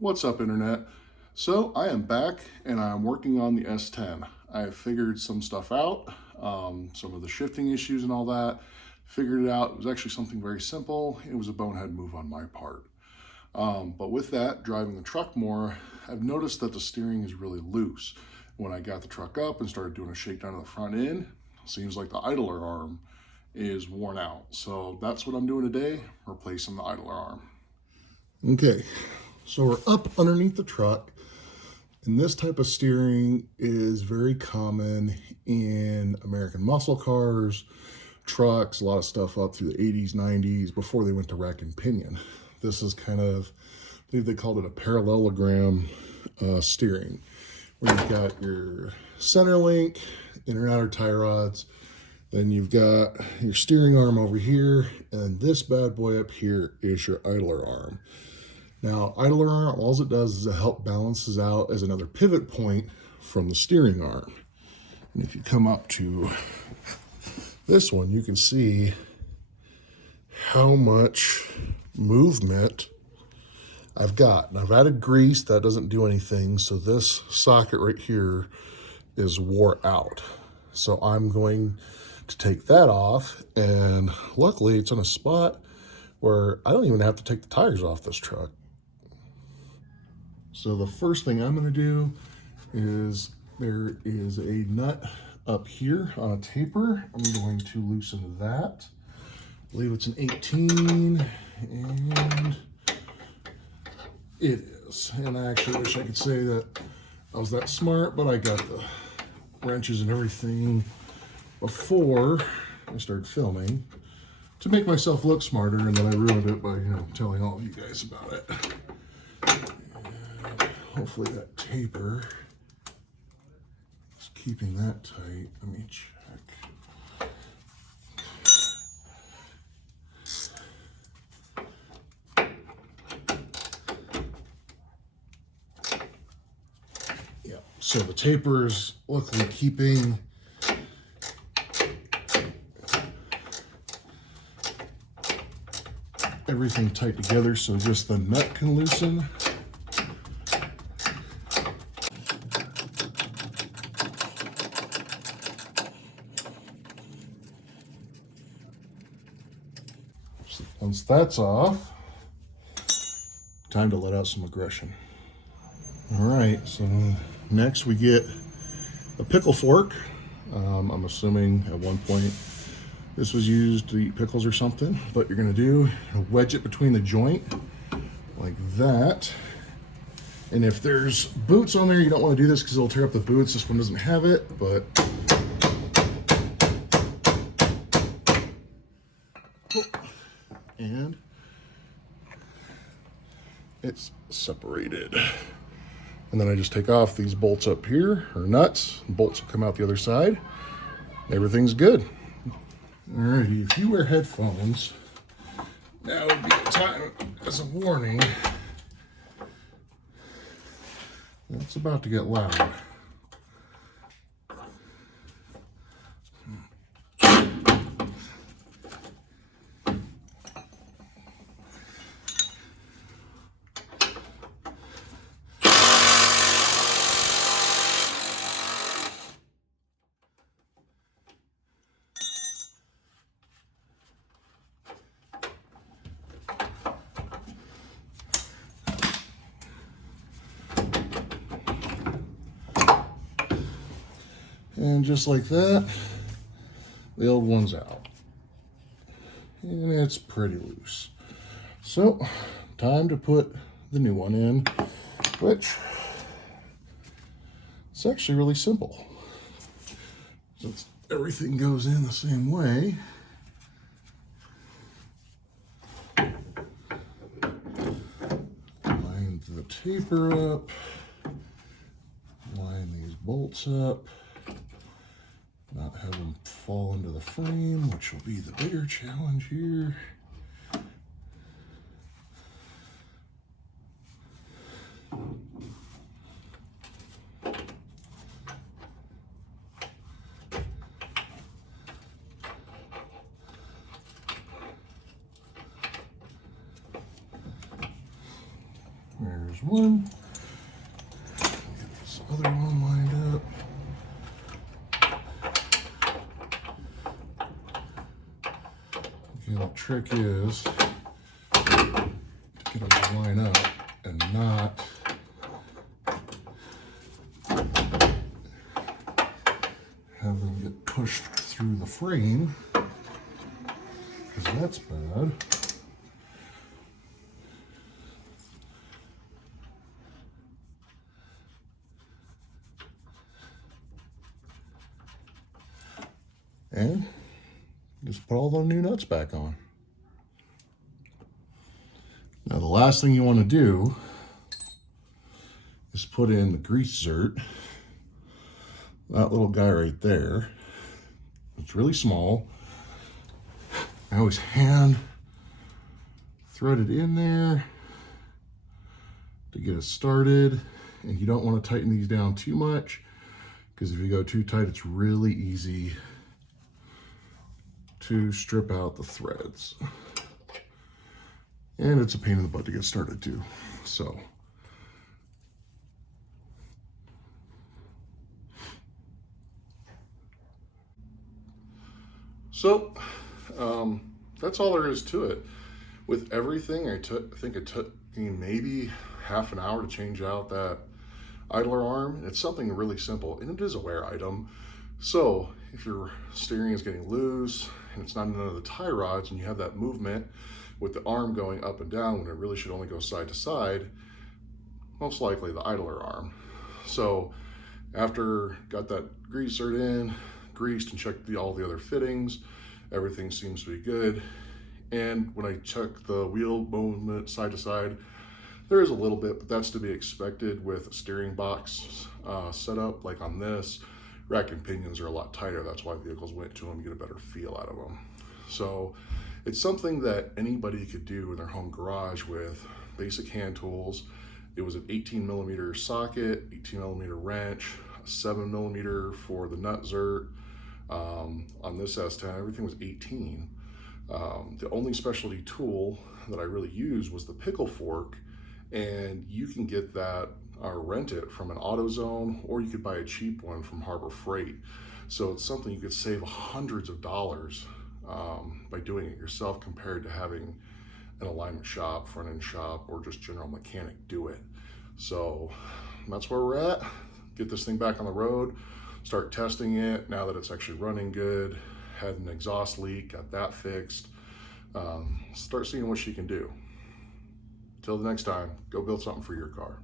What's up, Internet? So I am back and I'm working on the S10. I have figured some stuff out, some of the shifting issues and all that. Figured it out. It was actually something very simple. It was a bonehead move on my part. But with that, driving the truck more, I've noticed that the steering is really loose. When I got the truck up and started doing a shakedown of the front end, seems like the idler arm is worn out. So that's what I'm doing today, replacing the idler arm. Okay, so we're up underneath the truck, and this type of steering is very common in American muscle cars, trucks, a lot of stuff up through the 80s, 90s, before they went to rack and pinion. This is kind of, I believe they called it a parallelogram steering, where you've got your center link, inner and outer tie rods, then you've got your steering arm over here, and this bad boy up here is your idler arm. Now, idler arm, all it does is it helps balances out as another pivot point from the steering arm. And if you come up to this one, you can see how much movement I've got. And I've added grease, that doesn't do anything. So this socket right here is wore out. So I'm going to take that off, and luckily it's in a spot where I don't even have to take the tires off this truck. So the first thing I'm going to do is, there is a nut up here on a taper. I'm going to loosen that. I believe it's an 18, and it is. And I actually wish I could say that I was that smart, but I got the wrenches and everything before I started filming to make myself look smarter, and then I ruined it by, telling all of you guys about it. Hopefully that taper is keeping that tight. Let me check. Yeah, so the taper is luckily keeping everything tight together, so just the nut can loosen. Once that's off, time to let out some aggression. All right, so next we get a pickle fork. I'm assuming at one point this was used to eat pickles or something, but you're gonna wedge it between the joint like that. And if there's boots on there, you don't wanna do this because it'll tear up the boots. This one doesn't have it, but and it's separated. And then I just take off these bolts up here, or nuts. Bolts will come out the other side. Everything's good. Alrighty, if you wear headphones, now would be the time as a warning. It's about to get loud. And just like that, the old one's out. And it's pretty loose. So, time to put the new one in, which it's actually really simple. Since everything goes in the same way, line the taper up, line these bolts up, not have them fall into the frame, which will be the bigger challenge here. There's There's one. Get this other one lined up. The trick is get them to line up and not have them get pushed through the frame, because that's bad. And just put all the new nuts back on. Now the last thing you want to do is put in the grease zert. That little guy right there. It's really small. I always hand thread it in there to get it started. And you don't want to tighten these down too much, because if you go too tight, it's really easy to strip out the threads. And it's a pain in the butt to get started too. So that's all there is to it. With everything, I think it took me maybe half an hour to change out that idler arm. It's something really simple, and it is a wear item. So if your steering is getting loose and it's not in none of the tie rods, and you have that movement with the arm going up and down when it really should only go side to side, most likely the idler arm. So after got that grease zert in, greased and checked all the other fittings, everything seems to be good. And when I check the wheel movement side to side, there is a little bit, but that's to be expected with a steering box setup. Like on this, rack and pinions are a lot tighter. That's why vehicles went to them, you get a better feel out of them. So it's something that anybody could do in their home garage with basic hand tools. It was an 18mm socket, 18mm wrench, a 7mm for the nut zert. On this S10, everything was 18. The only specialty tool that I really used was the pickle fork, and you can get that or rent it from an AutoZone, or you could buy a cheap one from Harbor Freight. So it's something you could save hundreds of dollars by doing it yourself, compared to having an alignment shop, front end shop, or just general mechanic do it. So that's where we're at. Get this thing back on the road, start testing it now that it's actually running good. Had an exhaust leak, got that fixed. Start seeing what she can do. Till the next time, go build something for your car.